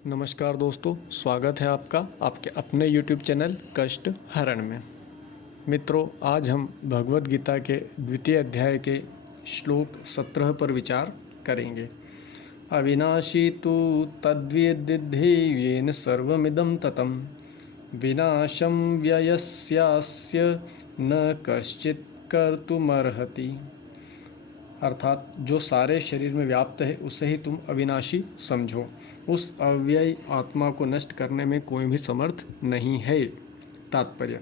नमस्कार दोस्तों, स्वागत है आपका आपके अपने YouTube चैनल कष्ट हरण में। मित्रों, आज हम भगवद गीता के द्वितीय अध्याय के श्लोक 17 पर विचार करेंगे। अविनाशी तु तद्विद्धि येन सर्वमिदं ततं विनाशं व्ययस्यास्य न कश्चित् कर्तुमर्हति। अर्थात जो सारे शरीर में व्याप्त है उसे ही तुम अविनाशी समझो। उस अव्ययी आत्मा को नष्ट करने में कोई भी समर्थ नहीं है। तात्पर्य: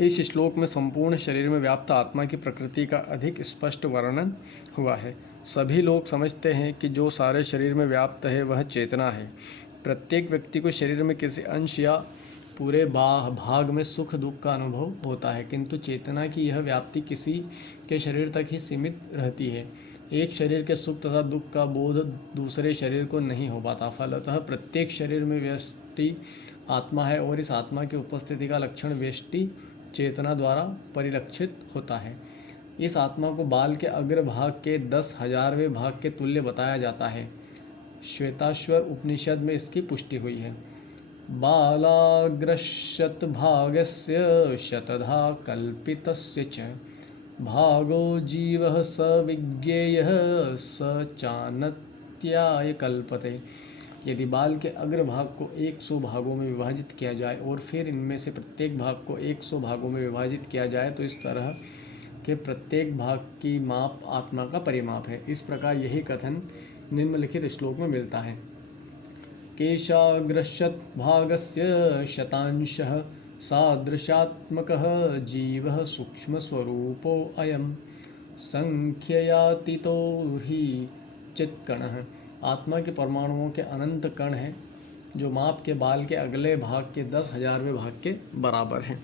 इस श्लोक में संपूर्ण शरीर में व्याप्त आत्मा की प्रकृति का अधिक स्पष्ट वर्णन हुआ है। सभी लोग समझते हैं कि जो सारे शरीर में व्याप्त है वह चेतना है। प्रत्येक व्यक्ति को शरीर में किसी अंश या पूरे भाग में सुख दुख का अनुभव होता है, किंतु चेतना की यह व्याप्ति किसी के शरीर तक ही सीमित रहती है। एक शरीर के सुख तथा दुख का बोध दूसरे शरीर को नहीं हो पाता। फलतः प्रत्येक शरीर में व्यष्टि आत्मा है और इस आत्मा की उपस्थिति का लक्षण व्यष्टि चेतना द्वारा परिलक्षित होता है। इस आत्मा को बाल के अग्र भाग के 10,000वें भाग के तुल्य बताया जाता है। श्वेताश्वर उपनिषद में इसकी पुष्टि हुई है। बालाग्रशत भागस्य शतधा कल्पितस्य च भागो जीवः स विज्ञेयः स चानत्याय कल्पते। यदि बाल के अग्र भाग को 100 भागों में विभाजित किया जाए और फिर इनमें से प्रत्येक भाग को 100 भागों में विभाजित किया जाए तो इस तरह के प्रत्येक भाग की माप आत्मा का परिमाप है। इस प्रकार यही कथन निम्नलिखित श्लोक में मिलता है। केशाग्रशत भागस्य शतांशः सादृशात्मकः जीवः सूक्ष्मस्वरूपो अयं संख्ययातीतो हि चित्कणः। आत्मा के परमाणुओं के अनंत कण हैं जो माप के बाल के अगले भाग के 10,000वें भाग के बराबर हैं।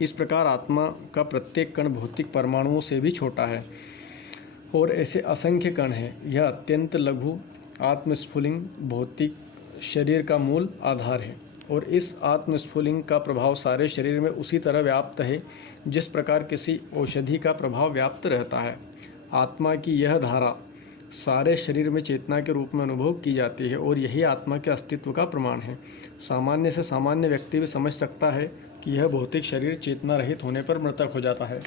इस प्रकार आत्मा का प्रत्येक कण भौतिक परमाणुओं से भी छोटा है और ऐसे असंख्य कण हैं। यह अत्यंत लघु आत्मस्फुलिंग भौतिक शरीर का मूल आधार है और इस आत्मस्फुलिंग का प्रभाव सारे शरीर में उसी तरह व्याप्त है जिस प्रकार किसी औषधि का प्रभाव व्याप्त रहता है। आत्मा की यह धारा सारे शरीर में चेतना के रूप में अनुभव की जाती है और यही आत्मा के अस्तित्व का प्रमाण है। सामान्य से सामान्य व्यक्ति भी समझ सकता है कि यह भौतिक शरीर चेतना रहित होने पर मृतक हो जाता है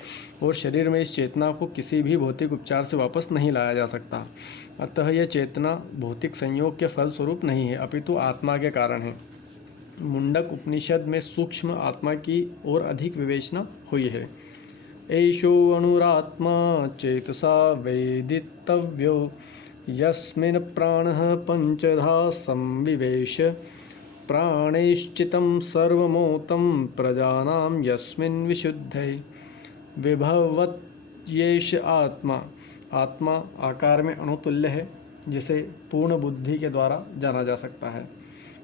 और शरीर में इस चेतना को किसी भी भौतिक उपचार से वापस नहीं लाया जा सकता। अतः यह चेतना भौतिक संयोग के फलस्वरूप नहीं है, अपितु आत्मा के कारण है। मुंडक उपनिषद में सूक्ष्म आत्मा की ओर अधिक विवेचना हुई है। एषो अणुरात्मा चेतसा वेदितव्यो यस्मिन् प्राणः पंचधा संविवेश प्राणैश्चितं सर्वमोतं प्रजानां यस्मिन् विशुद्धे विभवत्येष आत्मा। आत्मा आकार में अणुतुल्य है जिसे पूर्ण बुद्धि के द्वारा जाना जा सकता है।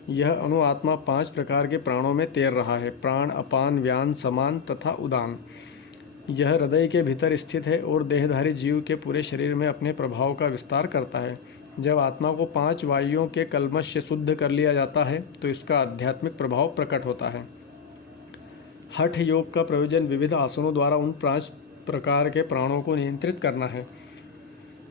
यह अणु आत्मा 5 प्रकार के प्राणों में तैर रहा है: प्राण, अपान, व्यान, समान तथा उदान। यह हृदय के भीतर स्थित है और देहधारी जीव के पूरे शरीर में अपने प्रभाव का विस्तार करता है। जब आत्मा को 5 वायुओं के कल्मश से शुद्ध कर लिया जाता है तो इसका आध्यात्मिक प्रभाव प्रकट होता है। हठ योग का प्रयोजन विविध आसनों द्वारा उन 5 प्रकार के प्राणों को नियंत्रित करना है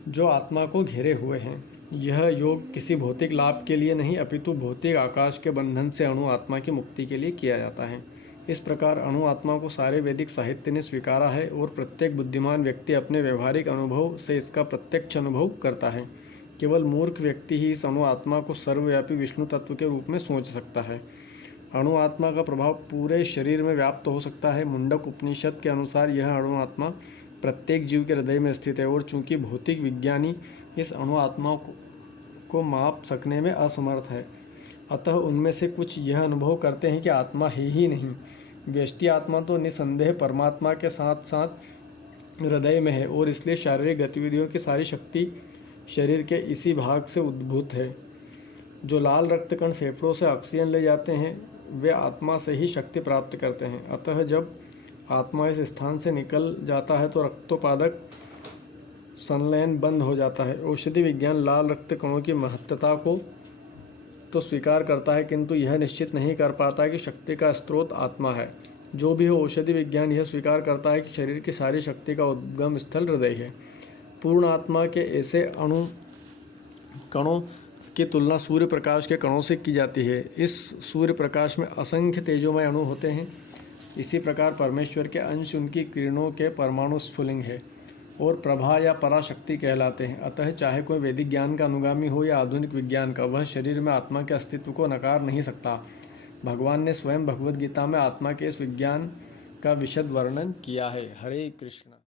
जो आत्मा को घेरे हुए हैं। यह योग किसी भौतिक लाभ के लिए नहीं अपितु भौतिक आकाश के बंधन से अणु आत्मा की मुक्ति के लिए किया जाता है। इस प्रकार अणु आत्मा को सारे वैदिक साहित्य ने स्वीकारा है और प्रत्येक बुद्धिमान व्यक्ति अपने व्यवहारिक अनुभव से इसका प्रत्यक्ष अनुभव करता है। केवल मूर्ख व्यक्ति ही इस अणु आत्मा को सर्वव्यापी विष्णु तत्व के रूप में सोच सकता है। अणु आत्मा का प्रभाव पूरे शरीर में व्याप्त हो सकता है। मुंडक उपनिषद के अनुसार यह अणु आत्मा प्रत्येक जीव के हृदय में स्थित है और चूंकि भौतिक विज्ञानी इस अणु आत्मा को माप सकने में असमर्थ है, अतः उनमें से कुछ यह अनुभव करते हैं कि आत्मा है ही नहीं। व्यष्टि आत्मा तो निसंदेह परमात्मा के साथ साथ हृदय में है और इसलिए शारीरिक गतिविधियों की सारी शक्ति शरीर के इसी भाग से उद्भूत है। जो लाल रक्त कण फेफड़ों से ऑक्सीजन ले जाते हैं वे आत्मा से ही शक्ति प्राप्त करते हैं। अतः जब आत्मा इस स्थान से निकल जाता है तो रक्तोत्पादक संलयन बंद हो जाता है। औषधि विज्ञान लाल रक्त कणों की महत्ता को तो स्वीकार करता है, किंतु यह निश्चित नहीं कर पाता कि शक्ति का स्रोत आत्मा है। जो भी हो, औषधि विज्ञान यह स्वीकार करता है कि शरीर की सारी शक्ति का उद्गम स्थल हृदय है। पूर्ण आत्मा के ऐसे अणु कणों की तुलना सूर्य प्रकाश के कणों से की जाती है। इस सूर्य प्रकाश में असंख्य तेजोमय अणु होते हैं। इसी प्रकार परमेश्वर के अंश उनकी किरणों के परमाणु स्फुलिंग है और प्रभा या पराशक्ति कहलाते हैं। अतः चाहे कोई वैदिक ज्ञान का अनुगामी हो या आधुनिक विज्ञान का, वह शरीर में आत्मा के अस्तित्व को नकार नहीं सकता। भगवान ने स्वयं भगवद गीता में आत्मा के इस विज्ञान का विशद वर्णन किया है। हरे कृष्ण।